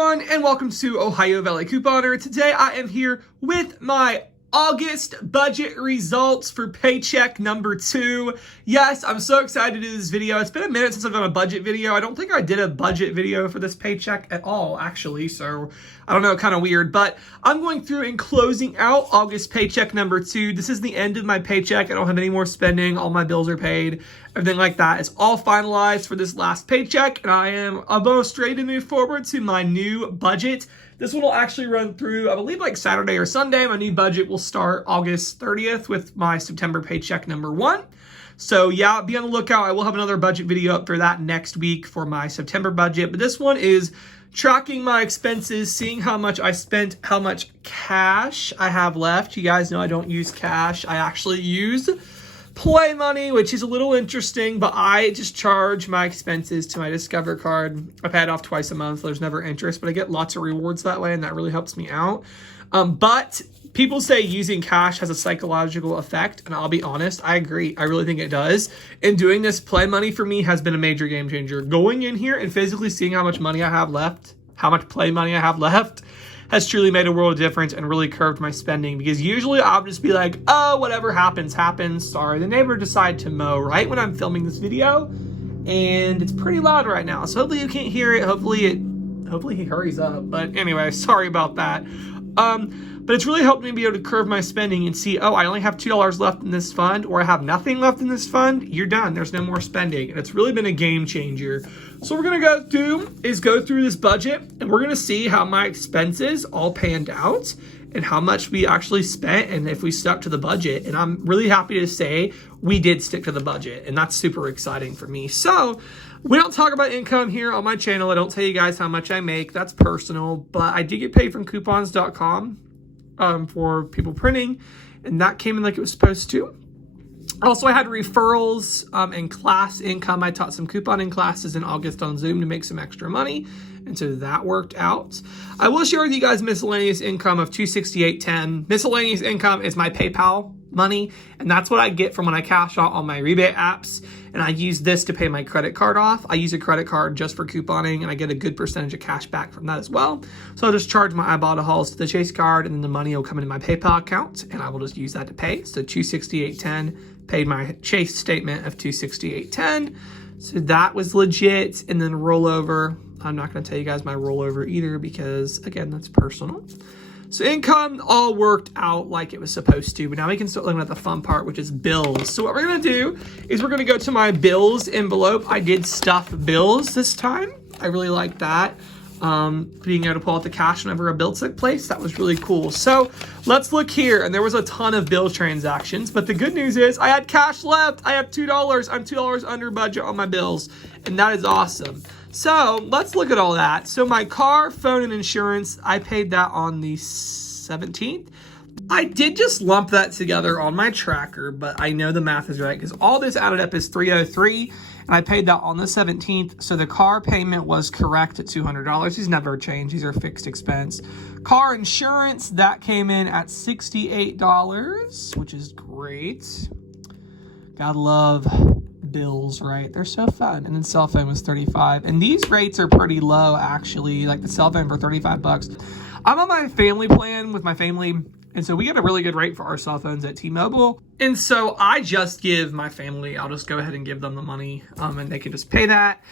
everyone, and welcome to Ohio Valley Couponer. Today I am here with my August budget results for paycheck number 2. Yes, I'm so excited to do this video. It's been a minute since I've done a budget video. I don't think I did a budget video for this paycheck at all, actually, so I don't know, kind of weird. But I'm going through and closing out August paycheck number 2. This is the end of my paycheck. I don't have any more spending. All my bills are paid. Everything like that is all finalized for this last paycheck, and I am almost ready to move forward to my new budget. This one will actually run through, I believe, like Saturday or Sunday. My new budget will start August 30th with my September paycheck number 1. So yeah, be on the lookout. I will have another budget video up for that next week for my September budget. But this one is tracking my expenses, seeing how much I spent, how much cash I have left. You guys know I don't use cash. I actually use Play Money, which is a little interesting, but I just charge my expenses to my Discover card. I pay it off twice a month. There's never interest, but I get lots of rewards that way, and that really helps me out. But people say using cash has a psychological effect, and I'll be honest, I agree. I really think it does. And doing this Play Money for me has been a major game changer. Going in here and physically seeing how much money I have left, how much Play Money I have left, has truly made a world of difference and really curbed my spending, because usually I'll just be like, oh, whatever happens, happens. Sorry, the neighbor decided to mow right when I'm filming this video, and it's pretty loud right now. So hopefully you can't hear it. Hopefully he hurries up. But anyway, sorry about that. But it's really helped me be able to curve my spending and see, oh, I only have $2 left in this fund, or I have nothing left in this fund. You're done. There's no more spending. And it's really been a game changer. So what we're going to go through this budget, and we're going to see how my expenses all panned out and how much we actually spent and if we stuck to the budget. And I'm really happy to say we did stick to the budget, and that's super exciting for me. So we don't talk about income here on my channel. I don't tell you guys how much I make. That's personal, but I did get paid from coupons.com for people printing, and that came in like it was supposed to. Also, I had referrals and class income. I taught some couponing classes in August on Zoom to make some extra money, and so that worked out. I will share with you guys miscellaneous income of $268.10. Miscellaneous income is my PayPal money, and that's what I get from when I cash out on my rebate apps, and I use this to pay my credit card off. I use a credit card just for couponing, and I get a good percentage of cash back from that as well. So I'll just charge my Ibotta hauls to the Chase card, and then the money will come into my PayPal account, and I will just use that to pay. So $268.10, paid my Chase statement of $268.10. So that was legit. And then rollover, I'm not going to tell you guys my rollover either, because again, that's personal. So income all worked out like it was supposed to, but now we can start looking at the fun part, which is bills. So what we're going to do is we're going to go to my bills envelope. I did stuff bills this time. I really like that. Being able to pull out the cash whenever a bill took place, that was really cool. So let's look here, and there was a ton of bill transactions, but the good news is I had cash left. I have $2. I'm $2 under budget on my bills, and that is awesome. So let's look at all that. So my car, phone, and insurance, I paid that on the 17th. I did just lump that together on my tracker, but I know the math is right because all this added up is $303, and I paid that on the 17th. So the car payment was correct at $200. These never change. These are fixed expense. Car insurance, that came in at $68, which is great. Gotta love bills, right? They're so fun. And then cell phone was $35, and these rates are pretty low actually, like the cell phone for $35. I'm on my family plan with my family, and so we get a really good rate for our cell phones at T-Mobile. And so I just give my family, I'll just go ahead and give them the money, and they can just pay that,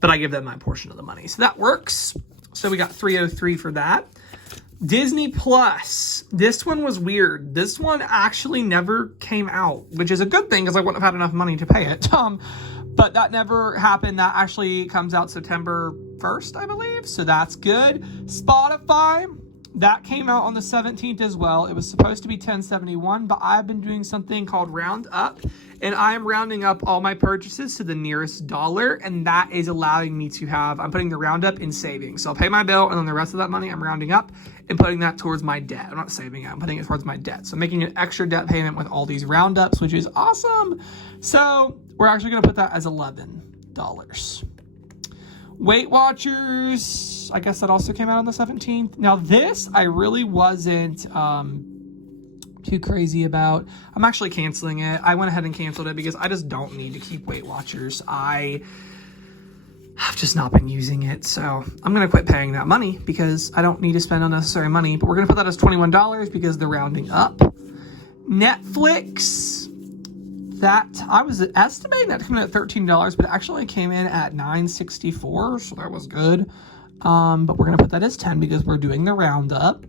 but I give them my portion of the money. So that works. So we got $303 for that. Disney Plus, this one was weird. This one actually never came out, which is a good thing because I wouldn't have had enough money to pay it. But that never happened. That actually comes out September 1st, I believe. So that's good. Spotify, that came out on the 17th as well. It was supposed to be $10.71, but I've been doing something called round up, and I am rounding up all my purchases to the nearest dollar, and that is allowing me to have, I'm putting the roundup in savings. So I'll pay my bill, and then the rest of that money I'm rounding up and putting that towards my debt. I'm not saving it, I'm putting it towards my debt. So I'm making an extra debt payment with all these roundups, which is awesome. So we're actually gonna put that as $11. Weight Watchers, I guess that also came out on the 17th. Now this, I really wasn't too crazy about. I'm actually canceling it. I went ahead and canceled it because I just don't need to keep Weight Watchers. I've just not been using it. So I'm going to quit paying that money because I don't need to spend unnecessary money. But we're going to put that as $21 because they're rounding up. Netflix, that I was estimating that to come in at $13, but it actually came in at $9.64, so that was good. But we're going to put that as 10 because we're doing the roundup.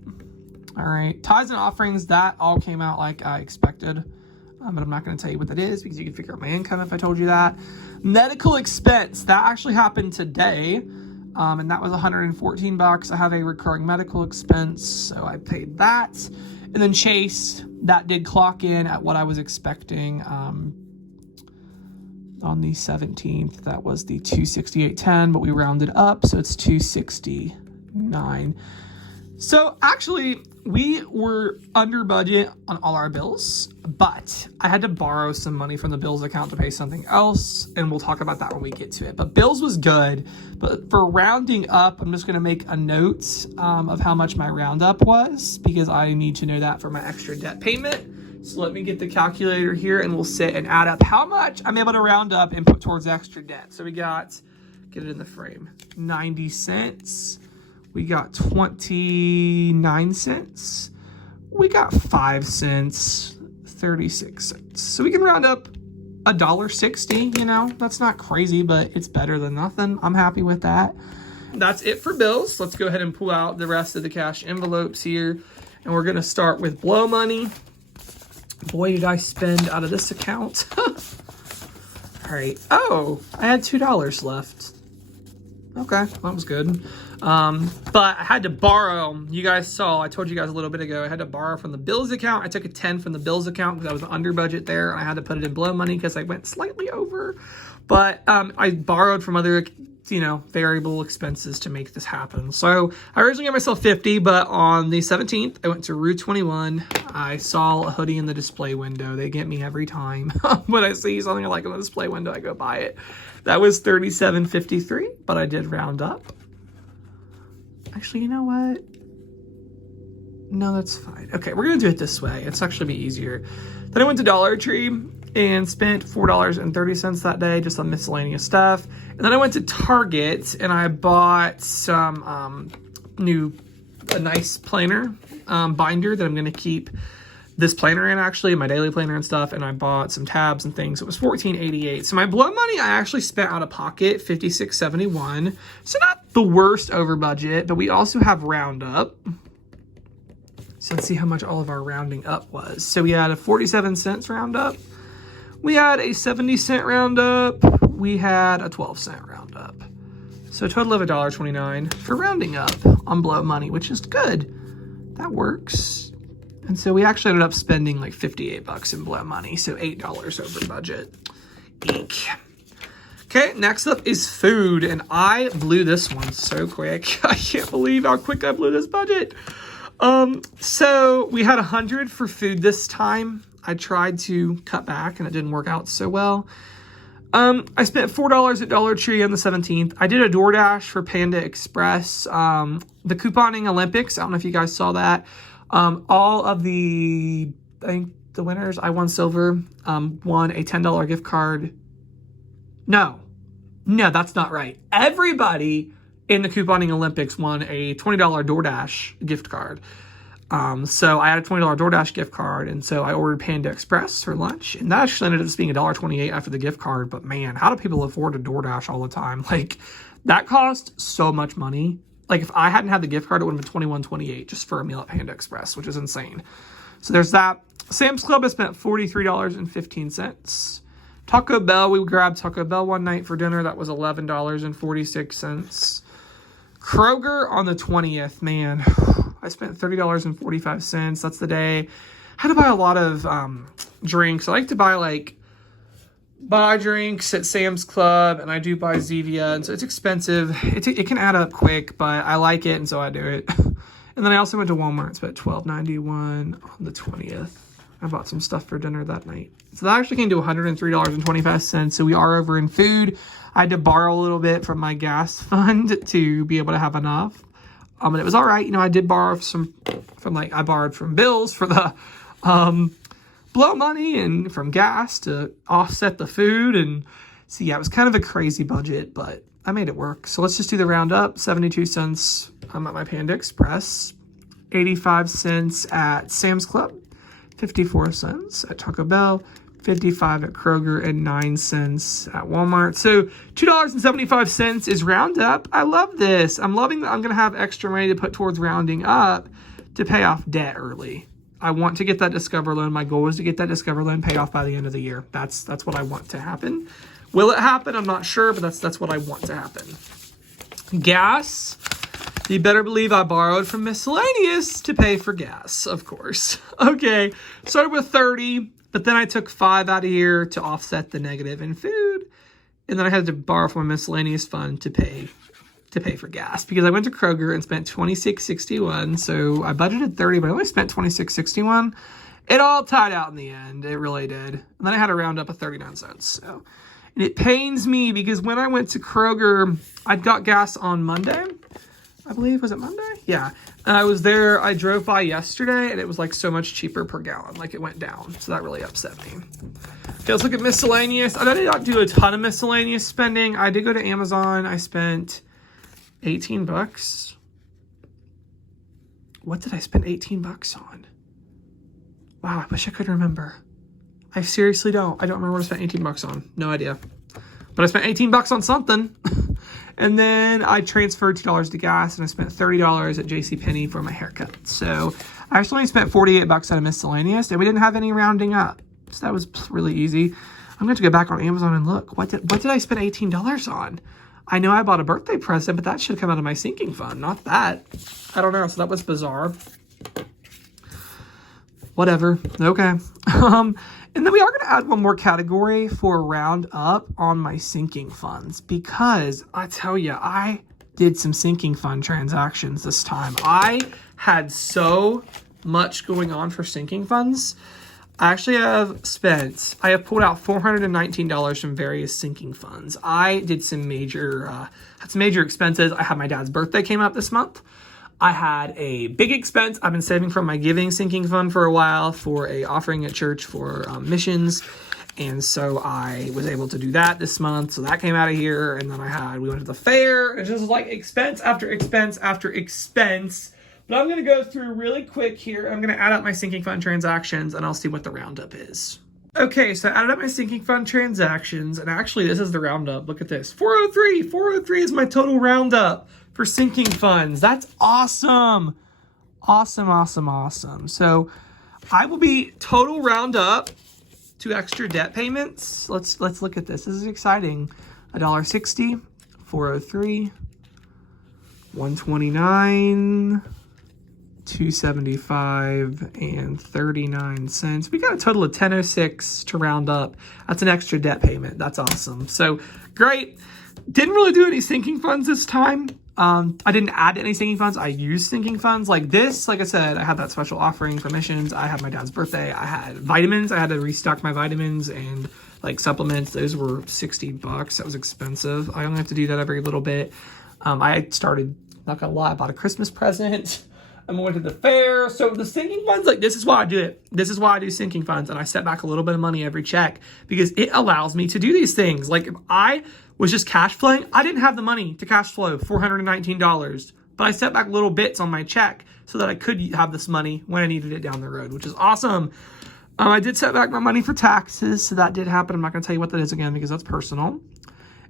All right, tithes and offerings, that all came out like I expected. But I'm not going to tell you what that is because you can figure out my income if I told you that. Medical expense, that actually happened today. And that was $114. I have a recurring medical expense, so I paid that. And then Chase, that did clock in at what I was expecting on the 17th. That was the $268.10, but we rounded up, so it's $269. So actually, we were under budget on all our bills, but I had to borrow some money from the bills account to pay something else, and we'll talk about that when we get to it. But bills was good, but for rounding up, I'm just going to make a note of how much my roundup was because I need to know that for my extra debt payment. So let me get the calculator here, and we'll sit and add up how much I'm able to round up and put towards extra debt. So we got, get it in the frame, 90 cents. We got 29 cents. We got 5 cents, 36 cents. So we can round up $1.60, you know, that's not crazy, but it's better than nothing. I'm happy with that. That's it for bills. Let's go ahead and pull out the rest of the cash envelopes here. And we're gonna start with blow money. Boy, did I spend out of this account. All right, oh, I had $2 left. Okay, that was good. But I had to borrow. You guys saw, I told you guys a little bit ago, I had to borrow from the bills account. I took a 10 from the bills account because I was under budget there. And I had to put it in blow money because I went slightly over. But I borrowed from other, you know, variable expenses to make this happen. So I originally got myself 50, but on the 17th, I went to Route 21. I saw a hoodie in the display window. They get me every time. When I see something I like in the display window, I go buy it. That was $37.53, but I did round up. Actually, you know what? No, that's fine. Okay, we're gonna do it this way. It's actually be easier. Then I went to Dollar Tree and spent $4.30 that day just on miscellaneous stuff. And then I went to Target and I bought some a nice planner binder that I'm gonna keep this planner in, actually, my daily planner and stuff, and I bought some tabs and things. It was $14.88. So my blow money, I actually spent out of pocket $56.71. So not the worst over budget, but we also have roundup. So let's see how much all of our rounding up was. So we had a 47 cents roundup. We had a 70-cent roundup. We had a 12-cent roundup. So a total of $1.29 for rounding up on blow money, which is good. That works. And so we actually ended up spending like $58 in blow money, so $8 over budget. Eek. Okay, next up is food, and I blew this one so quick. I can't believe how quick I blew this budget. So we had 100 for food this time. I tried to cut back, and it didn't work out so well. I spent $4 at Dollar Tree on the 17th. I did a DoorDash for Panda Express. The couponing Olympics, I don't know if you guys saw that. All of the, I think the winners, I won silver, won a $10 gift card. No, that's not right. Everybody in the couponing Olympics won a $20 DoorDash gift card. So I had a $20 DoorDash gift card, and so I ordered Panda Express for lunch, and that actually ended up just being $1.28 after the gift card. But man, how do people afford a DoorDash all the time? Like, that cost so much money. Like, if I hadn't had the gift card, it would have been $21.28 just for a meal at Panda Express, which is insane. So there's that. Sam's Club, I spent $43.15. Taco Bell, we grabbed Taco Bell one night for dinner. That was $11.46. Kroger on the 20th, man. I spent $30.45. That's the day. I had to buy a lot of drinks. I like to buy drinks at Sam's Club, and I do buy Zevia, and so it's expensive. It can add up quick, but I like it, and so I do it. And then I also went to Walmart and spent $12.91 on the 20th. I bought some stuff for dinner that night. So that actually came to $103.25. So we are over in food. I had to borrow a little bit from my gas fund to be able to have enough. And it was all right. You know, I did borrow I borrowed from bills for the blow money and from gas to offset the food. And so, yeah, it was kind of a crazy budget, but I made it work. So let's just do the roundup. 72 cents at my Panda Express, 85 cents at Sam's Club, 54 cents at Taco Bell, 55 at Kroger, and 9 cents at Walmart. So $2.75 is roundup. I love this. I'm loving that I'm going to have extra money to put towards rounding up to pay off debt early. I want to get that Discover loan. My goal is to get that Discover loan paid off by the end of the year. That's what I want to happen. Will it happen? I'm not sure, but that's what I want to happen. Gas. You better believe I borrowed from miscellaneous to pay for gas, of course. Okay, started with 30, but then I took 5 out of here to offset the negative in food. And then I had to borrow from a miscellaneous fund to pay for gas because I went to Kroger and spent $26.61. So I budgeted 30, but I only spent $26.61. It all tied out in the end. It really did. And then I had to round up at 39 cents. So, and it pains me because when I went to Kroger, I got gas on Monday. I believe, was it Monday? Yeah. And I was there, I drove by yesterday and it was like so much cheaper per gallon. Like it went down. So that really upset me. Okay, let's look at miscellaneous. I did not do a ton of miscellaneous spending. I did go to Amazon. I spent 18 bucks. What did I spend 18 bucks on? Wow, I wish I could remember. I seriously don't. I don't remember what I spent 18 bucks on. No idea. But I spent 18 bucks on something. And then I transferred $2 to gas and I spent $30 at JCPenney for my haircut. So I actually only spent 48 bucks out of miscellaneous and we didn't have any rounding up. So that was really easy. I'm going to go back on Amazon and look. What did I spend $18 on? I know I bought a birthday present, but that should come out of my sinking fund, not that. I don't know. So that was bizarre. Whatever. Okay. And then we are going to add one more category for round up on my sinking funds because I tell you, I did some sinking fund transactions this time. I had so much going on for sinking funds. I actually have pulled out $419 from various sinking funds. I did some major expenses. I had my dad's birthday came up this month. I had a big expense. I've been saving from my giving sinking fund for a while for a offering at church for missions. And so I was able to do that this month. So that came out of here. And then we went to the fair. It's just like expense after expense after expense. But I'm going to go through really quick here. I'm going to add up my sinking fund transactions and I'll see what the roundup is. Okay, so I added up my sinking fund transactions. And actually, this is the roundup. Look at this. 403. 403 is my total roundup for sinking funds. That's awesome. Awesome, awesome, awesome. So I will be total roundup to extra debt payments. Let's look at this. This is exciting. $1.60, 403, 129, 275, and 39 cents. We got a total of 1006 to round up. That's an extra debt payment. That's awesome. So great. Didn't really do any sinking funds this time. I didn't add any sinking funds. I used sinking funds like this. Like I said, I had that special offering for missions. I had my dad's birthday. I had vitamins. I had to restock my vitamins and like supplements. Those were 60 bucks. That was expensive. I only have to do that every little bit. I started, not gonna lie, I bought a Christmas present. I went to the fair. So the sinking funds, like this is why I do it. This is why I do sinking funds. And I set back a little bit of money every check because it allows me to do these things. Like if I was just cash flowing, I didn't have the money to cash flow $419, but I set back little bits on my check so that I could have this money when I needed it down the road, which is awesome. I did set back my money for taxes, so that did happen. I'm not going to tell you what that is again because that's personal.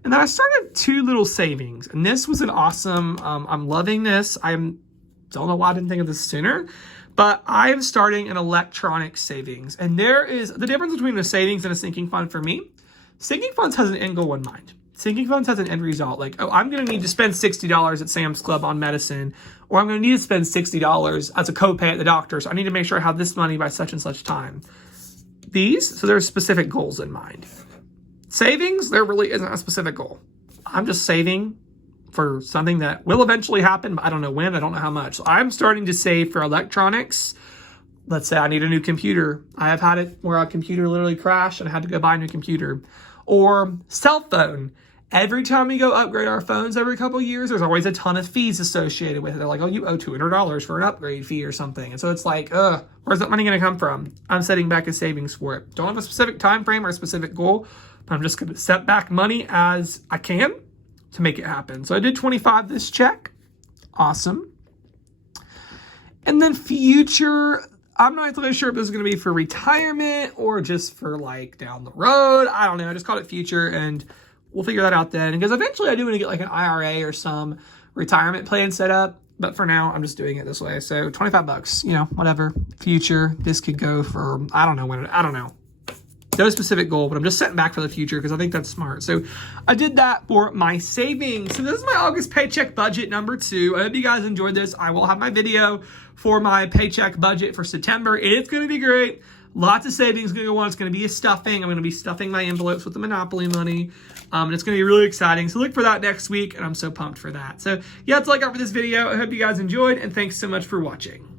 And then I started 2 little savings, and this was an awesome, I'm loving this. I don't know why I didn't think of this sooner, but I am starting an electronic savings. And there is the difference between a savings and a sinking fund for me. Sinking funds has an end goal in mind. Sinking funds has an end result. Like, oh, I'm going to need to spend $60 at Sam's Club on medicine, or I'm going to need to spend $60 as a copay at the doctor. So I need to make sure I have this money by such and such time. So there's specific goals in mind. Savings, there really isn't a specific goal. I'm just saving for something that will eventually happen, but I don't know when, I don't know how much. So I'm starting to save for electronics. Let's say I need a new computer. I have had it where a computer literally crashed and I had to go buy a new computer. Or cell phone. Every time we go upgrade our phones every couple of years, there's always a ton of fees associated with it. They're like, oh, you owe $200 for an upgrade fee or something. And so it's like, where's that money going to come from? I'm setting back a savings for it. Don't have a specific time frame or a specific goal, but I'm just going to set back money as I can to make it happen. So I did 25 this check. Awesome. And then future, I'm not really sure if this is going to be for retirement or just for like down the road. I don't know. I just called it future, and we'll figure that out then. Because eventually I do want to get like an IRA or some retirement plan set up. But for now, I'm just doing it this way. So 25 bucks, you know, whatever. Future, this could go for, I don't know. No specific goal, but I'm just setting back for the future because I think that's smart. So I did that for my savings. So this is my August paycheck budget number 2. I hope you guys enjoyed this. I will have my video for my paycheck budget for September. It's going to be great. Lots of savings going to go on. It's going to be a stuffing. I'm going to be stuffing my envelopes with the Monopoly money. And it's going to be really exciting. So look for that next week, and I'm so pumped for that. So yeah, that's all I got for this video. I hope you guys enjoyed, and thanks so much for watching.